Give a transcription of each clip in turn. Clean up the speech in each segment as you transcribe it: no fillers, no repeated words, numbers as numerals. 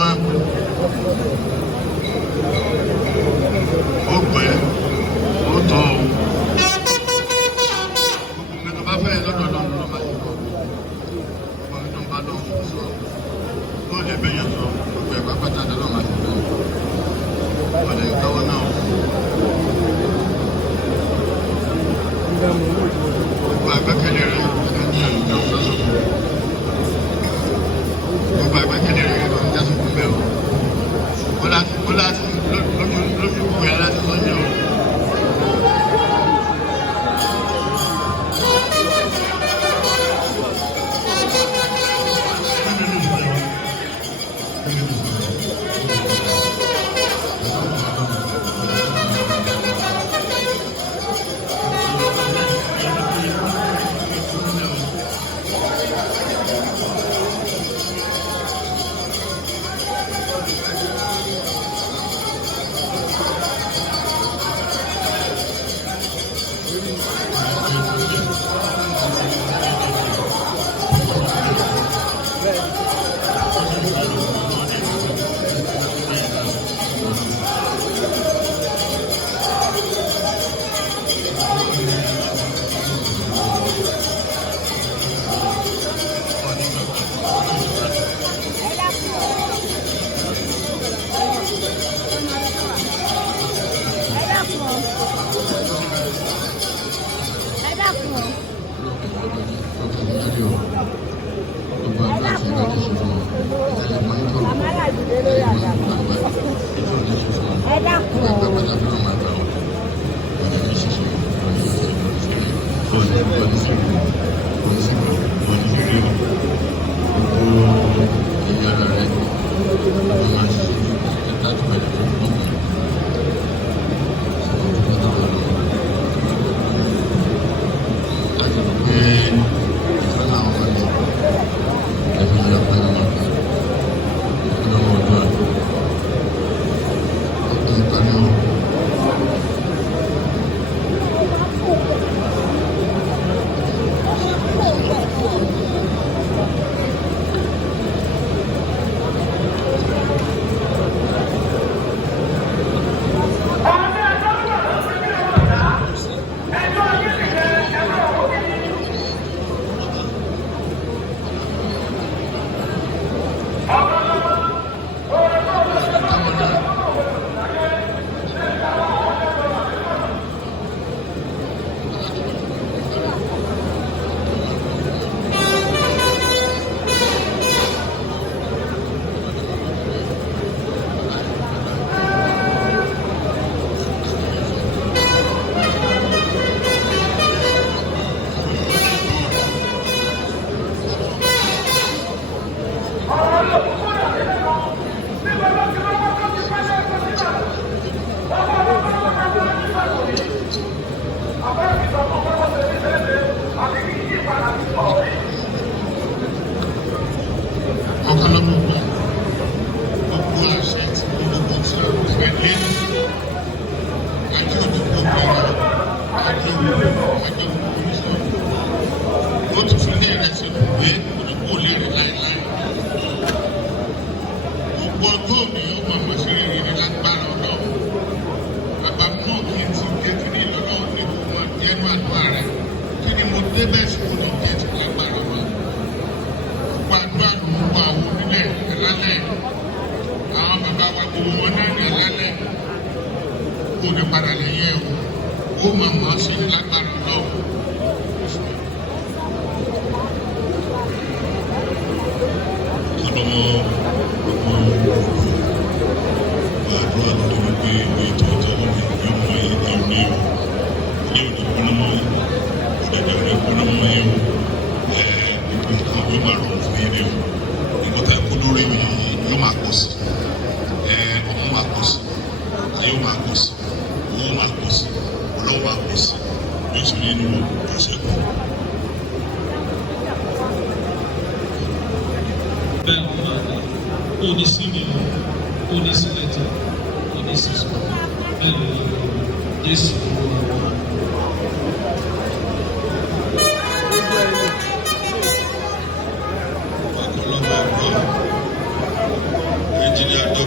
mọ́ ó pẹ́ ó tọ́ o gbogbo nǹkan tó bá fẹ́ lọ́dọ̀ lọ́dọ̀ lọ́dọ̀ máa yẹ kọ́ ọmọ tó ń bá lọ́wọ́ sọ tó lè bẹ́yàn sọ gbogbo ẹ̀ pápátá lọ́dọ̀ máa yẹ kọ́ ọ̀dẹ̀ ìkáwọ́ náà gbogbo àgbẹ́kẹ̀lé rẹ̀ ní àyíká ọ̀sán gbogbo àgbẹ́kẹ̀lé rẹ̀ ló ń jásùn fún bẹ́ẹ̀ o láti lójú kú ẹ láti sọ́jọ́ o.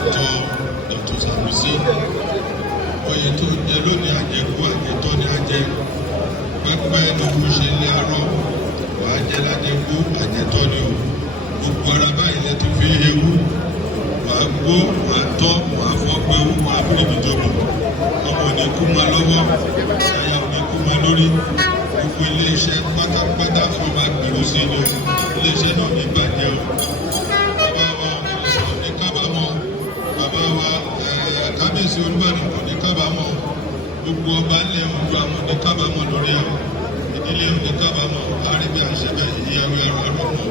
àjọ Dr. Sanusi oyè tó jẹ lónìí àjẹkù àjẹtọ́ ni àjẹ pẹ́pẹ́ lókun ṣe lé àárọ̀ wàá jẹ lájẹkù àjẹtọ́ ni o gbogbo ara báyìí lẹ tó fi ewu wàá gbó wàá tọ́ wàá fọ́ pé ewu wàá fún ìdìjọba ọmọ òní kú máa lọ́wọ́ àyà òní kú máa lórí gbogbo iléeṣẹ́ pátápátá fún ọba gbèrú sí ni o iléeṣẹ́ náà ní ìbàjẹ́ o bàbá wa ọ̀sán ní kábàámọ̀ bàbá wa kábíyèsí Olúbàdàn kò ní kábàámọ̀ gbogbo ọba ńlẹ̀ ojú àwọn ní kábàámọ̀ lórí ẹ̀ ìdílé ní kábàámọ̀ àríbí àṣẹbẹ̀ ìyẹ̀wé ẹ̀rọ àrùkù.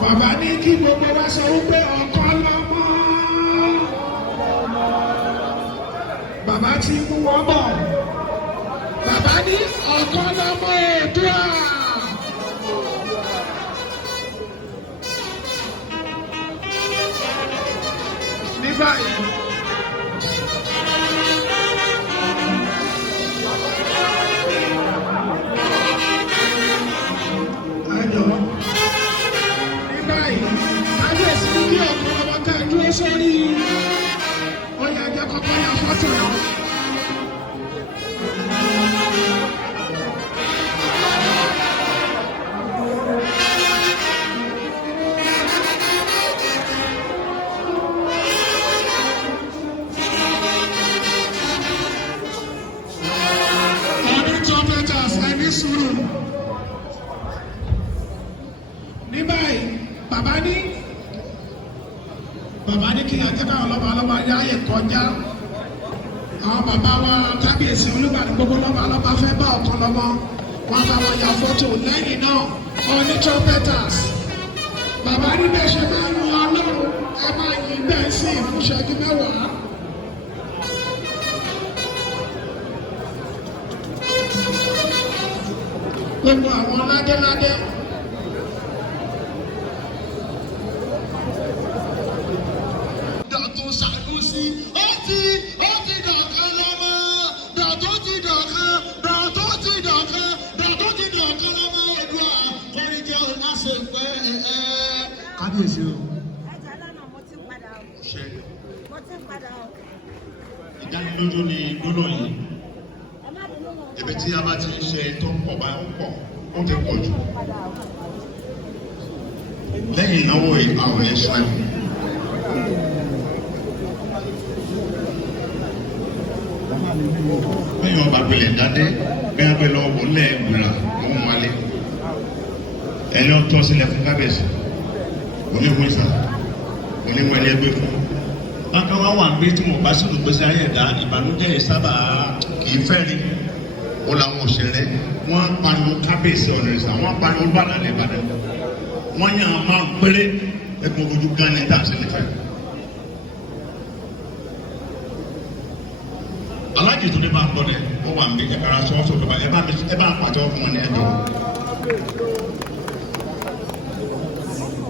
Bàbá ní kí gbogbo wa sọ wípé ọ̀kan lọ́mọ. Bàbá ti mú wọn bọ̀. Bàbá ní ọ̀kan lọ́mọ Oòduà. Ní báyìí. Sórí ọyà ẹ̀jẹ̀ kọ́kọ́ yà fọ́tò rẹ̀. Ọdún trumpeters ẹni sùúrù. Ní báyìí, bàbá ní kí ajẹ́ káwọn lọ́ba yá ayé kọjá àwọn bàbá wa kábíyèsí Olúbàdàn gbogbo lọ́ba fẹ́ bá ọ̀kan lọ́mọ wọn bá wọn ya fọ́tò lẹ́yìn náà ọní trumpeters bàbá ní bẹ́ẹ̀ ṣe máa ń yan Ọlọ́run ẹ máa yìn bẹ́ẹ̀ sí ìfúnṣẹ́jú mẹ́wàá. Gbogbo àwọn ládéládé. Dr. Sanusi ó ti dọ̀kan lọ́mọ Dr. ti dọ̀kan lọ́mọ Oòduà orin jẹ́ oláṣepẹ́ kábíyèsí o. Ẹja lánàá mo ti ń padà o. Ṣé Mo ti ń padà o. ìdánilójú ni gbólóò yìí Ẹ má bínú mọ́. ibi tí a bá ti ń ṣe tó pọ̀ bá ń pọ̀ ó ti pọ̀ jù lẹ́yìn ìnáwó àwọn ẹ̀ṣọ́ ẹ̀. Bẹ́ẹ̀ni ọba gbẹlẹ̀ dáadé bẹ́ẹ̀ bẹ́ẹ̀ lọ wò lẹ́ gbìrà lọ́wọ́ wálé ẹni ọtọ́ sílẹ̀ fún kábíyèsí oníwèé ìfà oníwèé ẹni ẹgbẹ́ fún. Bákan wá wà pé tí mo bá sínú gbèsè ayé ẹ̀dá ìbànújẹ́ sábà kì í fẹ́ rí ó làwọn òṣèré wọ́n pariwo kábíyèsí ọ̀nà ìsà wọ́n pariwo Olúbàdàn Ìbàdàn wọ́n yàn án máa péré ẹgbẹ́ ojú gan ní dáhùn sílẹ̀ fẹ́. Alájì tó ní bá ń bọ́ dẹ̀ ó wà ń bí. ẹ̀jẹ̀ kára sọ́wọ́ sọ̀rọ̀ bá ẹ bá pàtó fún wọn ní ẹjọ́.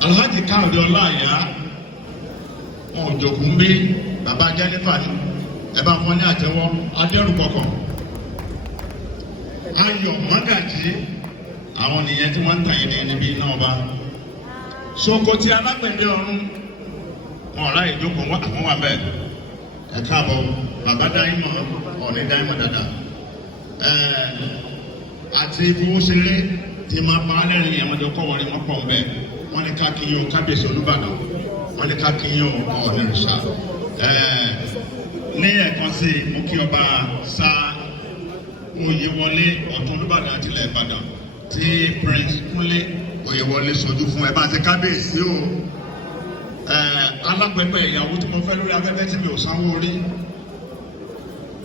Alhaji Káyọ̀dé Ọláìyá wọn ò jòkó ń bí bàbá Jẹ́nífà ni ẹ bá fọ́n ní àtẹ́wọ́ adẹ́rùpọ̀kọ̀. Ayọ̀ Mágàjí àwọn nìyẹn tí wọ́n ń tàn yín ní níbi iná ọba. Sokoti alágbẹ̀dẹ ọ̀run wọn ọ̀rá ìjókòó wọn àwọn wà bẹ́ẹ̀. Ẹ káàbọ̀ bàbá dáìmọ̀ ọ̀ní dáìmọ̀ dáadáa. Àti ìfowóṣeré tí máa pa á lẹ́rìn yẹn wọ́n jọ kọ́ wọlé wọn pọ̀ ń bẹ́ẹ̀. Wọ́n ní ká kí yín o kábíyèsí Olúbàdàn. Wọ́n ní ká kí yín o ọ̀ní ìṣá. Ní ẹ̀kan sí i, mo kí ọba Sá Oyèwọlé Ọ̀tún Olúbàdàn àti ilẹ̀ Ìbàdàn tí Prince Kúnlé Oyèwọlé sojú fún ẹ bá ti kábíyèsí o. Alágbẹ̀gbẹ̀ ìyàwó tí mo fẹ́ lórí afẹ́fẹ́ tí mi ò sanwó orí.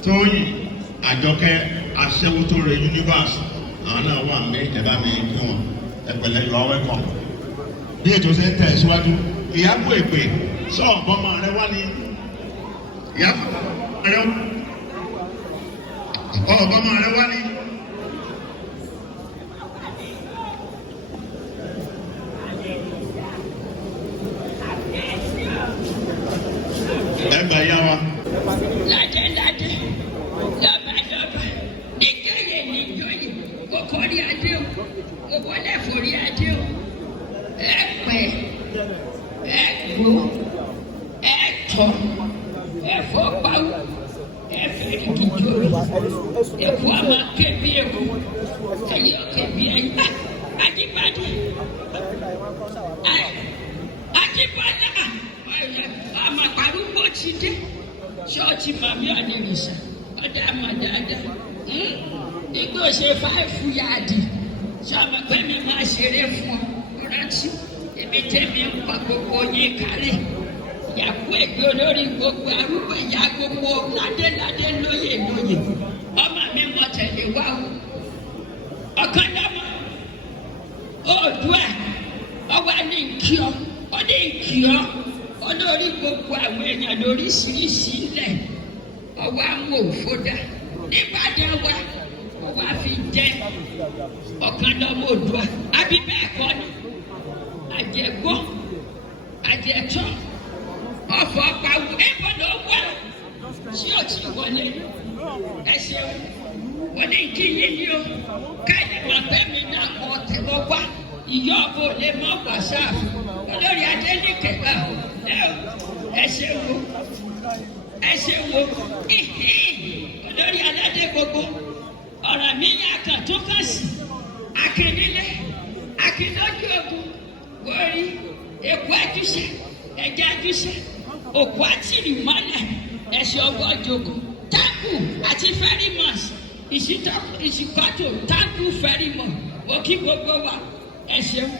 Tóyìn Àjọkẹ́ aṣẹ́wó tó re universe àwọn náà wà ní ìjẹba mi kí wọn ẹgbẹ̀lẹ́ yọ ọwẹ́ kan. Bí ètò ṣe ń tẹ̀ síwájú ìyàbọ̀ èpè sọ̀bọ́mọ rẹ wá ní ìyàbọ̀ rẹ ọ̀bọ́mọ rẹ wá ní. Ẹgbẹ́ yá wa. Ládé lọ́ba nígbàyè níjọ́yè kókó rí adé o kókó lẹ́fọ̀ rí adé o ẹ pẹ́ ẹ gbó ẹ tọ́ ẹ fọ́ pawó ẹ fẹ́ kíjọ́rò èkó àmà kébí èkó ẹ̀yọ́ kébí ẹ̀yìn Ajíbádé àmàpàrúgbó ti dé ṣọ́ọ̀tì màmí ọ̀nìrìṣà ọ̀dà àmà dáadáa igbó ṣe 5 yáàdì ṣọ́ọ̀mù pé mi máa ṣeré fún ọ rántí èmi tẹ́mi ń pa gbogbo yín kárẹ̀ ìyàwó ẹ̀gbẹ́ olórí gbogbo arúgbó ìyá gbogbo ládéládé lóyè ọmọ mi mọ tẹ̀lé wá o ọ̀kan dámọ̀ Oòduà ọwọ́ ní nkíọ́ ó ní nkíọ́ olórí gbogbo àwọn èèyàn lóríṣiríṣi ilẹ̀ ọwọ́ àwọn òfòdà nígbàdàn wa ọwọ́ àfi jẹ́ ọ̀kan lọ́mọ Oòduà àbí bẹ́ẹ̀ kọ́ ni àjẹgbọ́ àjẹtọ́ ọ̀fọ̀ pàwọ́ ẹ̀fọ́ ló wà tí ó ti wọlé ẹ ṣeun wọ́n ní kí yín ni o káyọ̀ mọ̀ pé mi náà mọ̀ tẹ̀wọ́ wá ìyá ọkọ lè mọ̀ wàsáàfù olórí Adélékè ẹ ṣe wo olórí aládé gbogbo ọ̀rọ̀ mi ní àkàtún kàn sí akínílé akínlójú ogun orí èkó àjùṣe ẹ̀jẹ̀ àjùṣe òkú àtìrì mọ́lẹ̀ ẹ̀ṣẹ̀ ọgọ́jọgùn táàkù àti fẹ́rímọ̀s ìsìkọ́tò táàkù fẹ́rímọ̀ òkí gbogbo wa ẹ ṣeun.